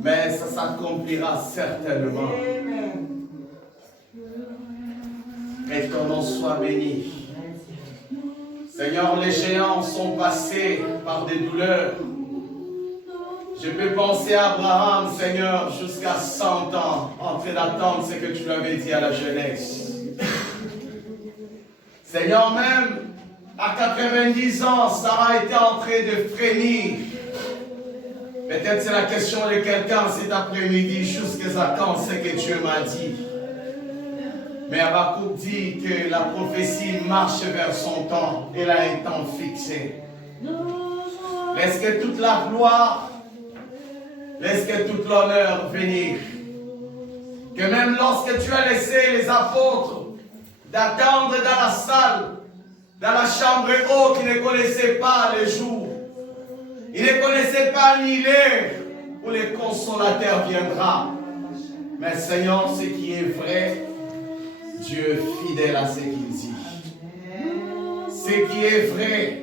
mais ça s'accomplira certainement. Que ton nom soit béni. Seigneur, les géants sont passés par des douleurs. Je peux penser à Abraham, Seigneur, jusqu'à 100 ans, en train d'attendre ce que tu lui avais dit à la jeunesse. Seigneur, même à 90 ans, Sarah était en train de frémir. Peut-être c'est la question de quelqu'un cet après-midi, jusqu'à quand c'est que Dieu m'a dit. Mais Habakkuk dit que la prophétie marche vers son temps. Elle a un temps fixé. Laisse que toute la gloire, laisse que toute l'honneur venir. Que même lorsque tu as laissé les apôtres d'attendre dans la salle, dans la chambre haute, ils ne connaissaient pas le jour. Ils ne connaissaient pas ni l'heure où le consolateur viendra. Mais Seigneur, ce qui est vrai, Dieu est fidèle à ce qu'il dit. Ce qui est vrai,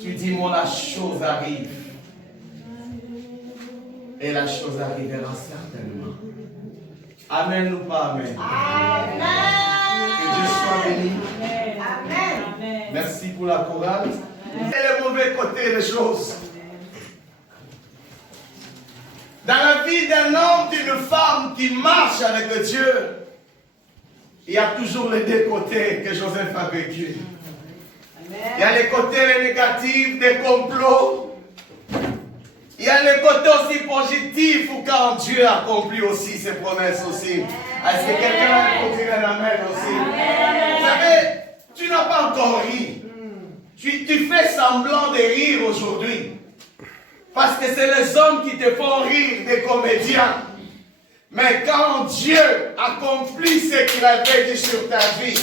tu dis, moi, la chose arrive. Et la chose arrivera certainement. Amen ou pas amen? Amen. Que Dieu soit béni. Amen. Merci pour la chorale. Et le mauvais côté des choses. Dans la vie d'un homme, d'une femme qui marche avec Dieu, il y a toujours les deux côtés que Joseph a vécu. Il y a les côtés négatifs des complots. Il y a les côtés aussi positifs où quand Dieu accomplit aussi ses promesses aussi. Est-ce que quelqu'un a dire un amen aussi? Vous savez, tu n'as pas encore ri. Tu fais semblant de rire aujourd'hui. Parce que c'est les hommes qui te font rire, des comédiens. Mais quand Dieu accomplit ce qu'il avait dit sur ta vie,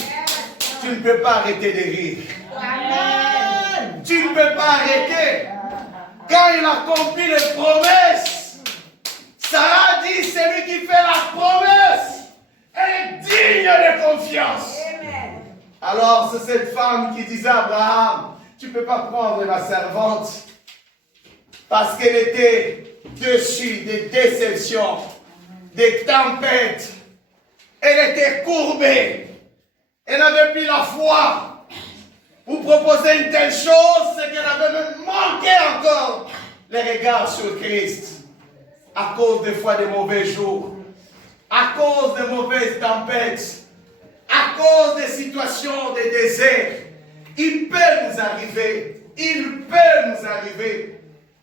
tu ne peux pas arrêter de rire. Amen. Tu ne peux pas arrêter. Quand il accomplit les promesses, Sarah dit, celui qui fait la promesse est digne de confiance. Amen. Alors c'est cette femme qui disait à Abraham, tu ne peux pas prendre ma servante parce qu'elle était dessus des déceptions, des tempêtes. Elle était courbée. Elle n'avait plus la foi. Pour proposer une telle chose, c'est qu'elle avait même manqué encore les regards sur Christ. À cause des fois des mauvais jours. À cause des mauvaises tempêtes. À cause des situations de désert. Il peut nous arriver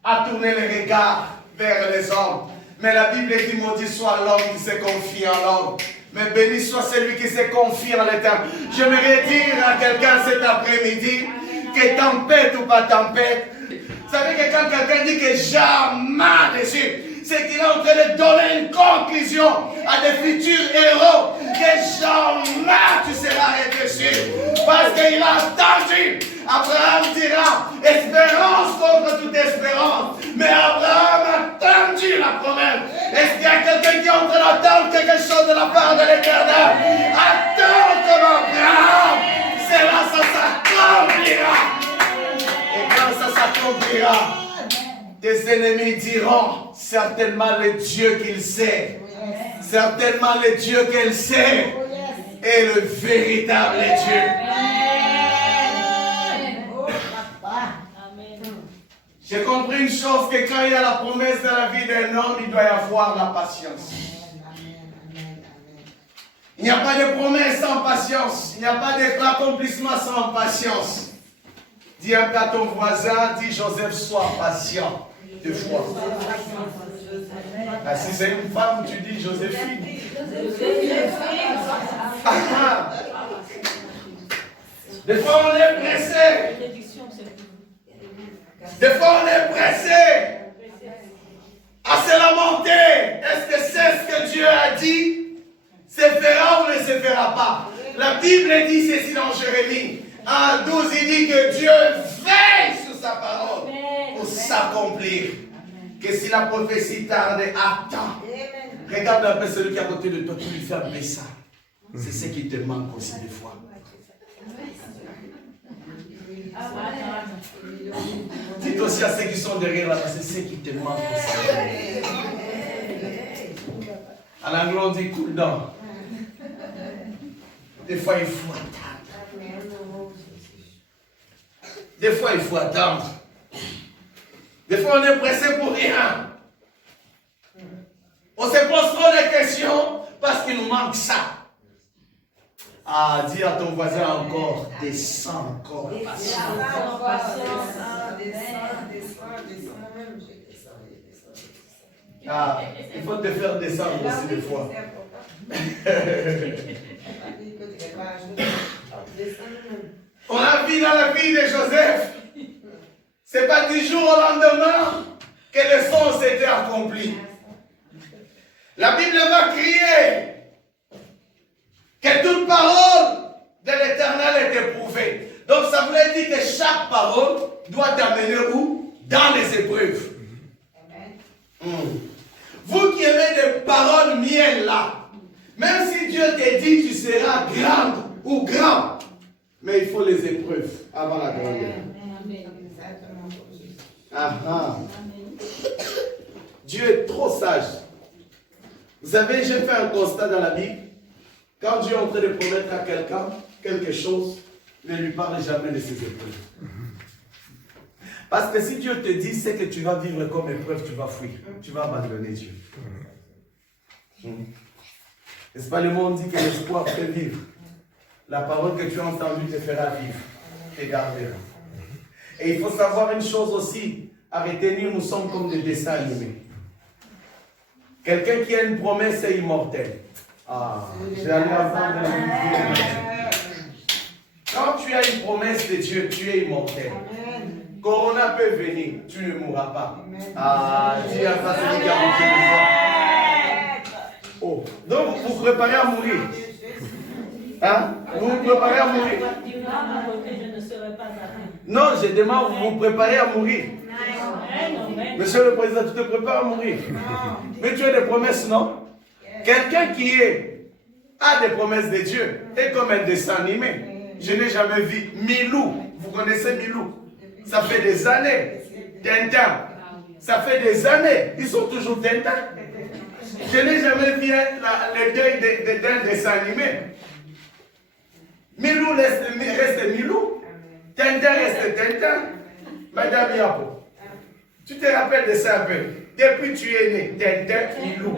à tourner les regards vers les hommes. Mais la Bible dit, maudit soit l'homme qui se confie en l'homme. Mais béni soit celui qui se confie en l'Éternel. J'aimerais dire à quelqu'un cet après-midi, que tempête ou pas tempête, vous savez que quand quelqu'un dit que jamais dessus, c'est qu'il est en train de donner une conclusion à des futurs héros, que jamais tu seras dessus. Parce qu'il a attendu. Abraham dira, espérance contre toute espérance. Mais Abraham a attendu la promesse. Est-ce qu'il y a quelqu'un qui est en train d'attendre quelque chose de la part de l'Éternel? Attends comme Abraham. C'est là ça s'accomplira. Et quand ça s'accomplira, tes ennemis diront, certainement le Dieu qu'il sait. Certainement le Dieu qu'elle sait est le véritable Dieu. J'ai compris une chose, que quand il y a la promesse dans la vie d'un homme, il doit y avoir la patience. Il n'y a pas de promesse sans patience. Il n'y a pas d'accomplissement sans patience. Dis un peu à ton voisin, dis Joseph, sois patient. 2 fois. Ah, si c'est une femme, tu dis Joséphine. Des fois on est pressé. Des fois on est pressé à se lamenter. Est-ce que c'est ce que Dieu a dit? Se fera ou ne se fera pas? La Bible dit ceci dans Jérémie 1:12, il dit que Dieu veille sur sa parole pour s'accomplir. Que si la prophétie tarde, attends. Regarde un peu celui qui est à côté de toi, tu lui fais appeler ça. C'est ce qui te manque aussi des fois. Dites aussi à ceux qui sont derrière là, c'est ce qui te manque aussi. En anglais, on dit cool down. Des fois, il faut attendre. Des fois, il faut attendre. Des fois, on est pressé pour rien. On se pose trop de questions parce qu'il nous manque ça. Ah, dis à ton voisin encore, descends encore. Ah, il faut te faire descendre aussi des fois. On a vu dans la vie de Joseph, c'est pas du jour au lendemain que le son s'était accompli. La Bible va crier que toute parole de l'Éternel est éprouvée. Donc ça voulait dire que chaque parole doit t'amener où? Dans les épreuves. Vous qui aimez des paroles miel là, même si Dieu te dit tu seras grande ou grand, mais il faut les épreuves avant la grandeur. Dieu est trop sage. Vous savez, j'ai fait un constat dans la Bible. Quand Dieu est en train de promettre à quelqu'un quelque chose, ne lui parle jamais de ses épreuves. Parce que si Dieu te dit, c'est que tu vas vivre comme épreuve, tu vas fuir. Tu vas abandonner Dieu. N'est-ce pas, le monde dit que l'espoir fait vivre. La parole que tu as entendue te fera vivre. Te gardera. Et il faut savoir une chose aussi. À retenir, nous sommes comme des dessins animés. Quelqu'un qui a une promesse est immortel. Ah, j'ai allé entendre la Bible. Quand tu as une promesse de Dieu, tu es immortel. Corona peut venir, tu ne mourras pas. Ah, Dieu a pas celui qui a mangé le sang. Oh, donc vous vous préparez à mourir. Hein? Vous vous préparez à mourir. Non, je demande, vous vous préparez à mourir. Monsieur le Président, tu te prépares à mourir. Mais tu as des promesses, non? Quelqu'un qui a des promesses de Dieu est comme un dessin animé. Je n'ai jamais vu Milou. Vous connaissez Milou? Ça fait des années. Tintin. Ça fait des années. Ils sont toujours Tintin. Je n'ai jamais vu le deuil d'un dessin animé. Milou reste Milou. Tintin reste Tintin. Madame Yapo, tu te rappelles de ça un peu? Depuis que tu es né, Tintin, Milou.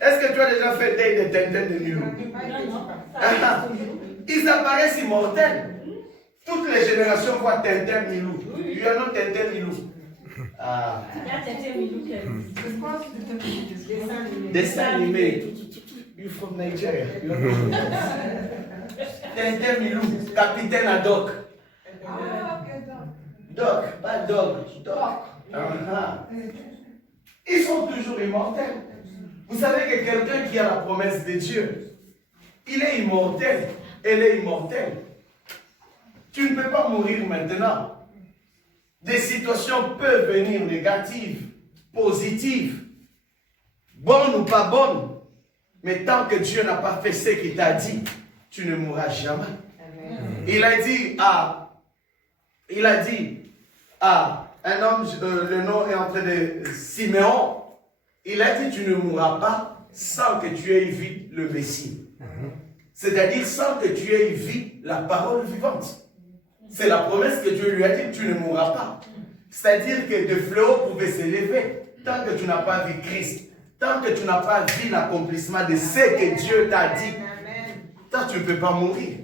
Est-ce que tu as déjà fait le deuil de Tintin de Milou? Ils apparaissent immortels. Toutes les générations voient Tintin, Milou. Il y en a Tintin, Milou. Ah. Dessin animé. You're from Nigeria. Tintin, Milou. Capitaine Haddock. Doc, pas Dog. Doc. Ils sont toujours immortels. Vous savez que quelqu'un qui a la promesse de Dieu, il est immortel. Elle est immortelle. Tu ne peux pas mourir maintenant. Des situations peuvent venir négatives, positives, bonnes ou pas bonnes. Mais tant que Dieu n'a pas fait ce qu'il t'a dit, tu ne mourras jamais. Amen. Il a dit à un homme, le nom est entré de Siméon, il a dit, tu ne mourras pas sans que tu aies vu le Messie. C'est-à-dire sans que tu aies vu la parole vivante. C'est la promesse que Dieu lui a dit, tu ne mourras pas. C'est-à-dire que des fléaux pouvaient s'élever tant que tu n'as pas vu Christ, tant que tu n'as pas vu l'accomplissement de ce que Dieu t'a dit. Toi, tu ne peux pas mourir.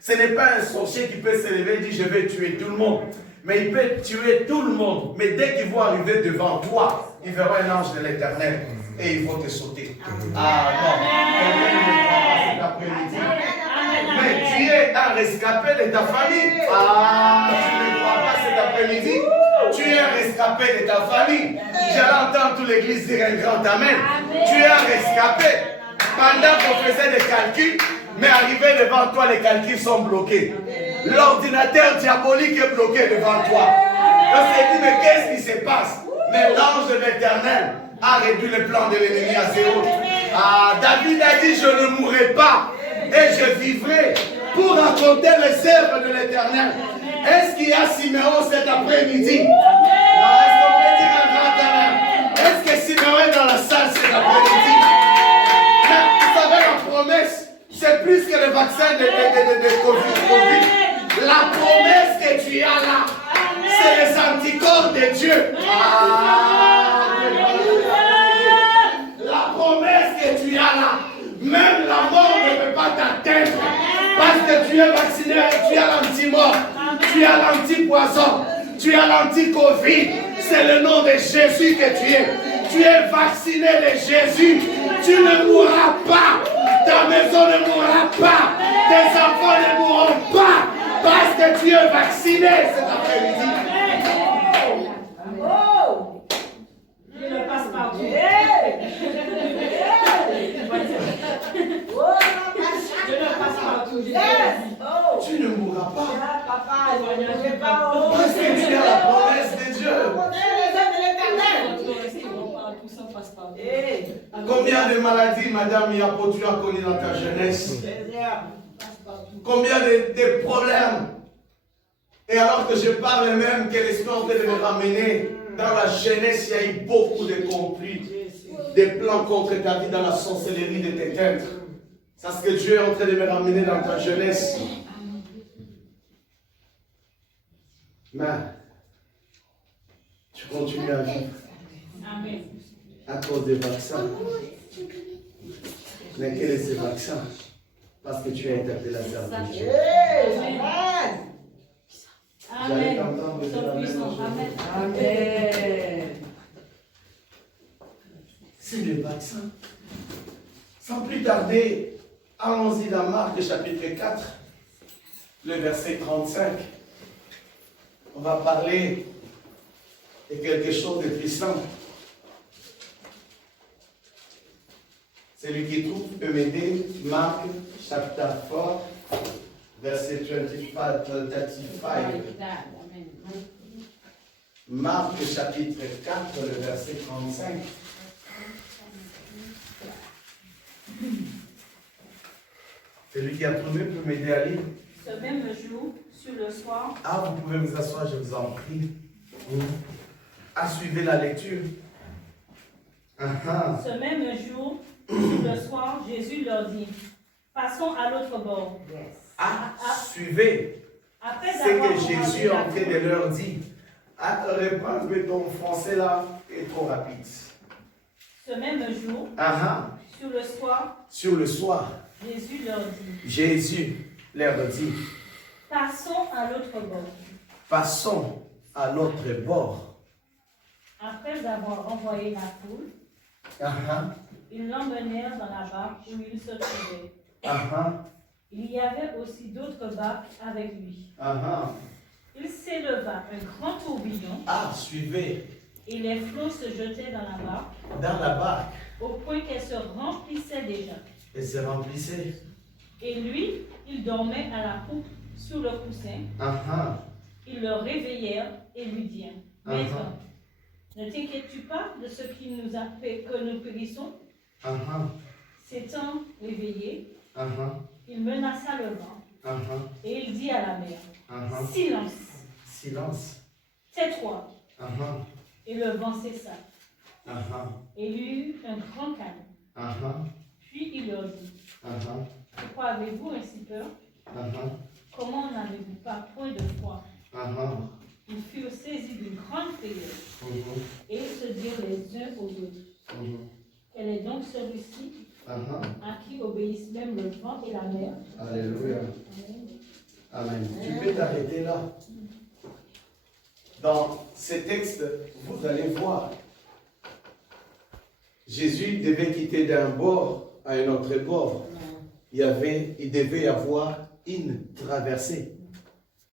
Ce n'est pas un sorcier qui peut s'élever et dire, je vais tuer tout le monde. Mais il peut tuer tout le monde. Mais dès qu'ils vont arriver devant toi, ils verront un ange de l'Éternel et ils vont te sauter. Ah non, cet après-midi. Mais tu es un rescapé de ta famille. Ah, tu ne crois pas cet après-midi? Tu es un rescapé de ta famille. J'allais entendre toute l'église dire un grand amen. Tu es un rescapé. Pendant qu'on faisait des calculs, mais arrivé devant toi, les calculs sont bloqués. L'ordinateur diabolique est bloqué devant toi. On s'est dit, mais qu'est-ce qui se passe? Mais l'ange de l'Éternel a réduit le plan de l'ennemi à zéro. Ah, David a dit, je ne mourrai pas et je vivrai pour raconter les œuvres de l'Éternel. Est-ce qu'il y a Siméon cet après-midi? Est-ce qu'on peut dire un grand amen? Est-ce que Siméon est dans la salle cet après-midi? plus que le vaccin de COVID. La promesse que tu as là, c'est les anticorps de Dieu. La promesse que tu as là, même la mort ne peut pas t'atteindre. Parce que tu es vacciné, tu as l'anti-mort, tu as l'anti-poison, tu as l'anti-Covid. C'est le nom de Jésus que tu es. Tu es vacciné de Jésus. Tu ne mourras pas. Ta maison ne mourra pas. Tes enfants ne mourront pas. Parce que tu es vacciné cet après-midi. Oh! Je ne passe pas. Je ne passe pas. Tu ne mourras pas. Papa, je ne vais pas. Parce que tu as la promesse de Dieu. Combien de maladies, madame Yapo, tu as connues dans ta jeunesse? Combien de problèmes? Et alors que je parle même que l'Esprit est en train de me ramener dans la jeunesse, il y a eu beaucoup de conflits, des plans contre ta vie dans la sorcellerie de t'éteindre. C'est ce que Dieu est en train de me ramener dans ta jeunesse. Mais tu continues à vivre. Amen. À cause des vaccins. Mais quel est ce vaccin? Parce que tu as été appelé la servante de Dieu. Amen. Amen. Amen. C'est le vaccin. Sans plus tarder, allons-y dans Marc chapitre 4, le verset 35. On va parler de quelque chose de puissant. Celui qui trouve peut m'aider. Marc chapitre 4, verset 35. Marc chapitre 4, le verset 35. Celui qui a trouvé peut m'aider à lire. Ce même jour, sur le soir. Ah, vous pouvez vous asseoir, je vous en prie. Suivez la lecture. Ce même jour, sur le soir, Jésus leur dit, passons à l'autre bord. Suivez. Après C'est que Jésus est en train de leur dire. Reprendre, mais ton français là est trop rapide. Ce même jour, sur le soir, Jésus leur dit. Jésus leur dit. Passons à l'autre bord. Passons à l'autre bord. Après avoir envoyé la foule, ils l'emmenèrent dans la barque où il se trouvait. Il y avait aussi d'autres barques avec lui. Il s'éleva un grand tourbillon. Suivez. Et les flots se jetaient dans la barque. Dans la barque. Au point qu'elle se remplissait déjà. Elle se remplissait. Et lui, il dormait à la poupe sous le coussin. Ils le réveillèrent et lui dirent, Maître, ne t'inquiètes-tu pas de ce qui nous a fait que nous périssons? S'étant réveillé, il menaça le vent et il dit à la mer, Silence! Silence. Tais-toi! Et le vent cessa. Et il y eut un grand calme. Puis il leur dit, pourquoi avez-vous ainsi peur? Comment n'avez-vous pas point de foi? Ils furent saisis d'une grande frayeur et ils se dirent les uns aux autres. Quel est donc celui-ci à qui obéissent même le vent et la mer? Alléluia. Amen. Tu peux t'arrêter là. Dans ces textes, vous allez voir, Jésus devait quitter d'un bord à un autre bord. Il devait y avoir une traversée.